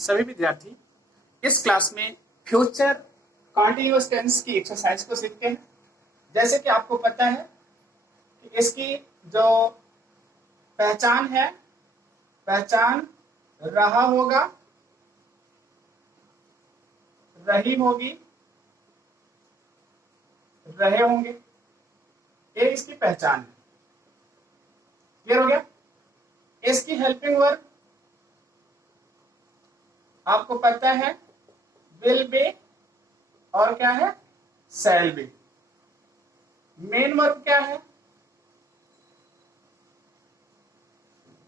सभी विद्यार्थी इस क्लास में फ्यूचर कॉन्टिन्यूअस टेंस की एक्सरसाइज को सीखते हैं। जैसे कि आपको पता है कि इसकी जो पहचान है, पहचान रहा होगा, रही होगी, रहे होंगे, ये इसकी पहचान है। क्लियर हो गया? इसकी हेल्पिंग वर्ब आपको पता है विल बी और क्या है, शैल बी। मेन वर्ब क्या है,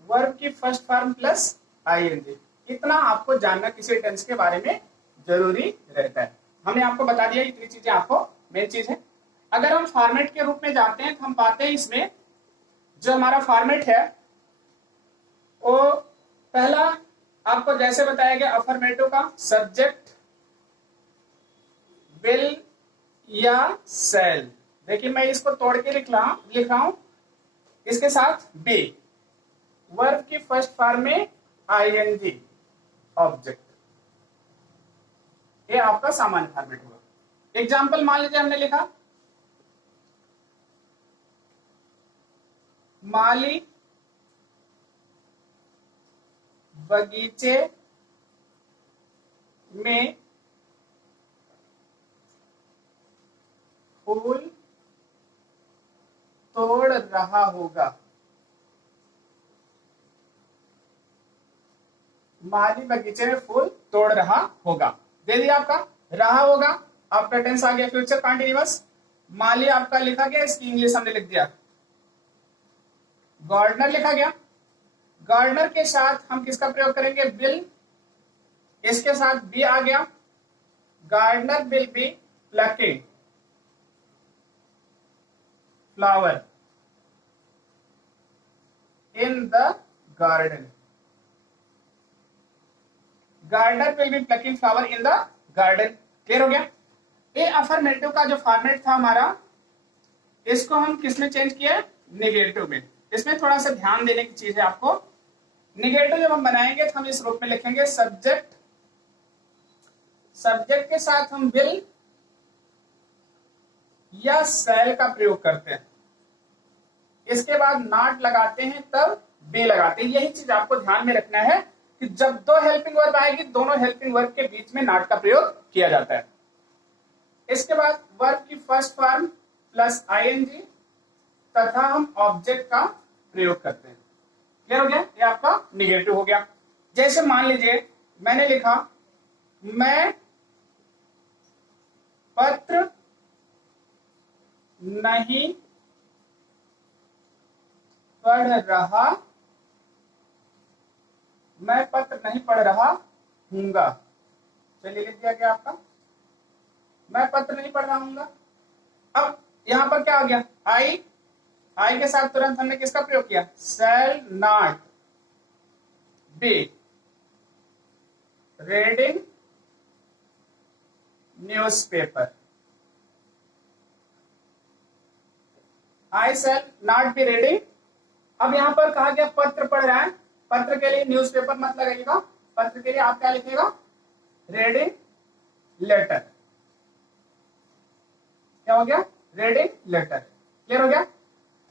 वर्ब की फर्स्ट फॉर्म प्लस आईएनजी। इतना आपको जानना किसी टेंस के बारे में जरूरी रहता है। हमने आपको बता दिया, इतनी चीजें आपको मेन चीज है। अगर हम फॉर्मेट के रूप में जाते हैं तो हम पाते हैं इसमें जो हमारा फॉर्मेट है वो पहला आपको जैसे बताया गया अफर्मेटिव का सब्जेक्ट विल या शैल। देखिए मैं इसको तोड़ के लिख रहा हूं इसके साथ बी, वर्ब की फर्स्ट फॉर्म में आईएनजी, ऑब्जेक्ट। ये आपका सामान्य फॉर्मेट होगा। एग्जाम्पल मान लीजिए हमने लिखा माली बगीचे में फूल तोड़ रहा होगा। माली बगीचे में फूल तोड़ रहा होगा, दे दिया आपका। रहा होगा आपका टेंस आ गया फ्यूचर कंटीन्यूअस। माली आपका लिखा गया, इसकी इंग्लिश हमने लिख दिया गार्डनर लिखा गया। गार्डनर के साथ हम किसका प्रयोग करेंगे, विल। इसके साथ बी आ गया, gardener will be plucking flower in the garden. Gardener will be plucking flower in the garden. Clear हो गया? ये अफर्मेटिव का जो फॉर्मेट था हमारा, इसको हम किसमें चेंज किया, नेगेटिव में। इसमें थोड़ा सा ध्यान देने की चीज है आपको। नेगेटिव जब हम बनाएंगे तो हम इस रूप में लिखेंगे सब्जेक्ट, सब्जेक्ट के साथ हम विल या शैल का प्रयोग करते हैं। इसके बाद नॉट लगाते हैं तब बी लगाते हैं। यही चीज आपको ध्यान में रखना है कि जब दो हेल्पिंग वर्ब आएगी, दोनों हेल्पिंग वर्ब के बीच में नॉट का प्रयोग किया जाता है। इसके बाद वर्ब की फर्स्ट फॉर्म प्लस आईएनजी तथा हम ऑब्जेक्ट का प्रयोग करते हैं। क्लियर हो गया? ये आपका निगेटिव हो गया। जैसे मान लीजिए मैंने लिखा मैं पत्र नहीं पढ़ रहा, मैं पत्र नहीं पढ़ रहा हूंगा। चलिए लिख दिया गया आपका, मैं पत्र नहीं पढ़ रहा हूंगा। अब यहां पर क्या आ गया, आई के साथ तुरंत हमने किसका प्रयोग किया, shall not be reading newspaper. I shall not be reading. अब यहां पर कहा गया पत्र पढ़ रहा है, पत्र के लिए न्यूज़पेपर मत लगाइएगा, पत्र के लिए आप क्या लिखिएगा, रीडिंग लेटर। क्या हो गया, रीडिंग लेटर। क्लियर हो गया?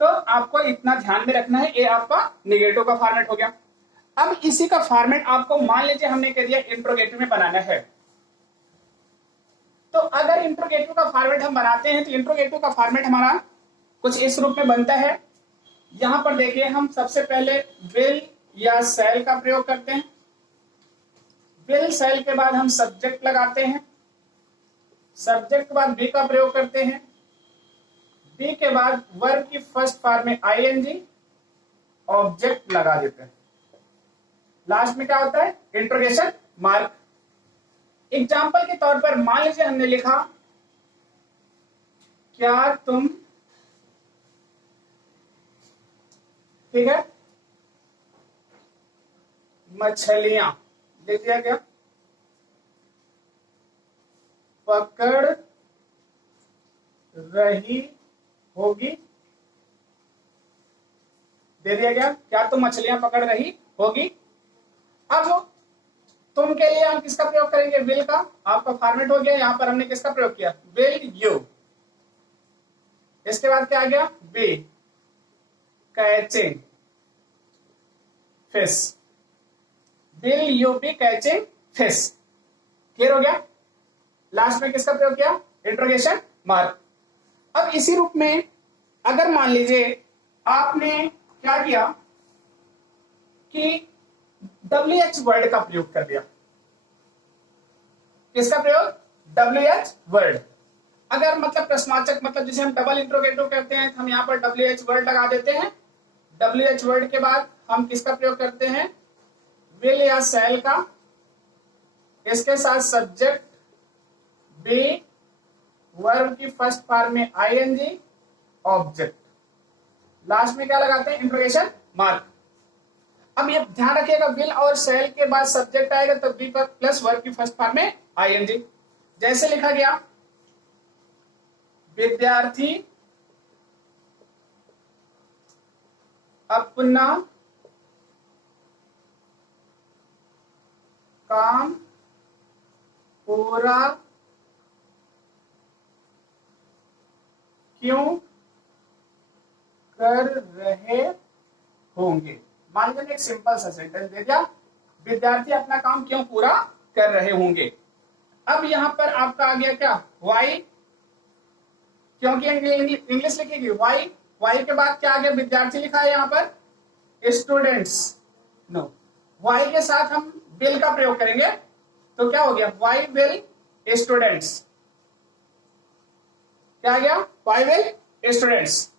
तो आपको इतना ध्यान में रखना है। ये आपका निगेटिव का फॉर्मेट हो गया। अब इसी का फॉर्मेट आपको मान लीजिए हमने कह दिया इंट्रोगेटिव में बनाना है। तो अगर इंट्रोगेटिव का फॉर्मेट हम बनाते हैं तो इंट्रोगेटिव का फॉर्मेट हमारा कुछ इस रूप में बनता है। यहां पर देखिए हम सबसे पहले विल या शैल का प्रयोग करते हैं। विल शैल के बाद हम सब्जेक्ट लगाते हैं, सब्जेक्ट के बाद बी का प्रयोग करते हैं, बी के बाद वर्ब की फर्स्ट फॉर्म में आईएनजी, ऑब्जेक्ट लगा देते हैं। लास्ट में क्या होता है, इंट्रोगेशन मार्क। एग्जाम्पल के तौर पर मान लीजिए हमने लिखा क्या तुम, ठीक है, मछलियां लिख दिया गया, पकड़ रही होगी, दे दिया गया, क्या तुम मछलियां पकड़ रही होगी। अब तुम के लिए हम किसका प्रयोग करेंगे, विल का। आपका फॉर्मेट हो गया, यहां पर हमने किसका प्रयोग किया, विल यू। इसके बाद क्या आ गया, B catching fish, will you B catching fish. Clear हो गया। लास्ट में किसका प्रयोग किया, इंट्रोगेशन मार्क। अब इसी रूप में अगर मान लीजिए आपने क्या किया कि WH वर्ड का प्रयोग कर दिया। किसका प्रयोग, WH वर्ड। अगर मतलब प्रश्नवाचक, मतलब जिसे हम डबल इंट्रोगेटिव कहते हैं, हम यहां पर WH वर्ड लगा देते हैं। WH वर्ड के बाद हम किसका प्रयोग करते हैं, विल या शैल का। इसके साथ सब्जेक्ट बी, वर्ब की फर्स्ट फॉर्म में ING, ऑब्जेक्ट, लास्ट में क्या लगाते हैं, इंट्रोगेशन मार्क। अब ये ध्यान रखिएगा, विल और शैल के बाद सब्जेक्ट आएगा तो बी पर प्लस वर्ब की फर्स्ट फॉर्म में ING। जैसे लिखा गया, विद्यार्थी अपना काम पूरा क्यों कर रहे होंगे। मान लीजिए एक सिंपल सा सेंटेंस दे दिया, विद्यार्थी अपना काम क्यों पूरा कर रहे होंगे। अब यहां पर आपका आ गया क्या, वाई, क्योंकि इंग्लिश लिखेगी वाई। वाई के बाद क्या आ गया, विद्यार्थी लिखा है यहां पर स्टूडेंट्स, नो। वाई के साथ हम विल का प्रयोग करेंगे तो क्या हो गया, वाई विल स्टूडेंट्स। क्या आ गया, वाई विल स्टूडेंट्स।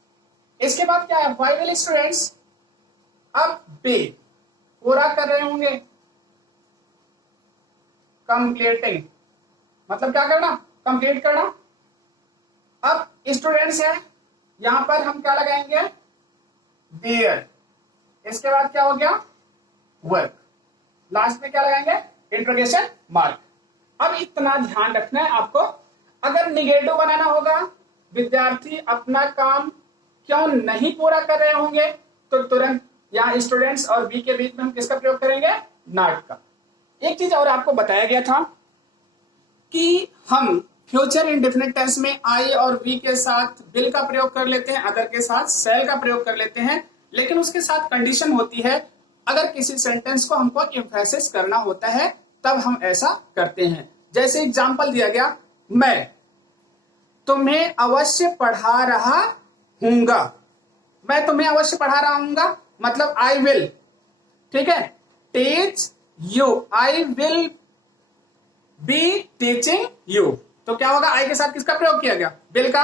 इसके बाद क्या है, वाई विल स्टूडेंट्स। अब बी पूरा कर रहे होंगे, कंप्लीटिंग, मतलब क्या करना, कंप्लीट करना। अब स्टूडेंट्स है, यहां पर हम क्या लगाएंगे, देयर। इसके बाद क्या हो गया, वर्क। लास्ट में क्या लगाएंगे, इंट्रोगेशन मार्क। अब इतना ध्यान रखना है आपको, अगर निगेटिव बनाना होगा, विद्यार्थी अपना काम क्यों नहीं पूरा कर रहे होंगे, तो तुरंत यहाँ स्टूडेंट्स और बी के बीच में हम किसका प्रयोग करेंगे, नॉट का। एक चीज और आपको बताया गया था कि हम फ्यूचर इंडेफिनिट टेंस में आई और वी के साथ विल का प्रयोग कर लेते हैं, अदर के साथ शैल का प्रयोग कर लेते हैं, लेकिन उसके साथ कंडीशन होती है, अगर किसी सेंटेंस को हमको एम्फेसिस करना होता है तब हम ऐसा करते हैं। जैसे एग्जांपल दिया गया, मैं तुम्हें अवश्य पढ़ा रहा हूंगा। मैं तुम्हें अवश्य पढ़ा रहा हूंगा मतलब आई विल, ठीक है, teach you, I will be teaching you. तो क्या होगा, आई के साथ किसका प्रयोग किया गया, विल का।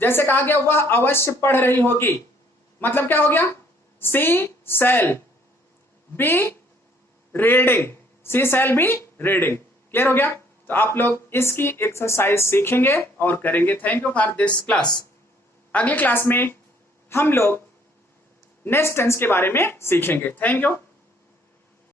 जैसे कहा गया वह अवश्य पढ़ रही होगी, मतलब क्या हो गया, she shall be reading, she shall be reading. Clear हो गया। तो आप लोग इसकी एक्सरसाइज सीखेंगे और करेंगे। Thank you for this class. अगली क्लास में हम लोग नेक्स्ट टेंस के बारे में सीखेंगे। Thank you.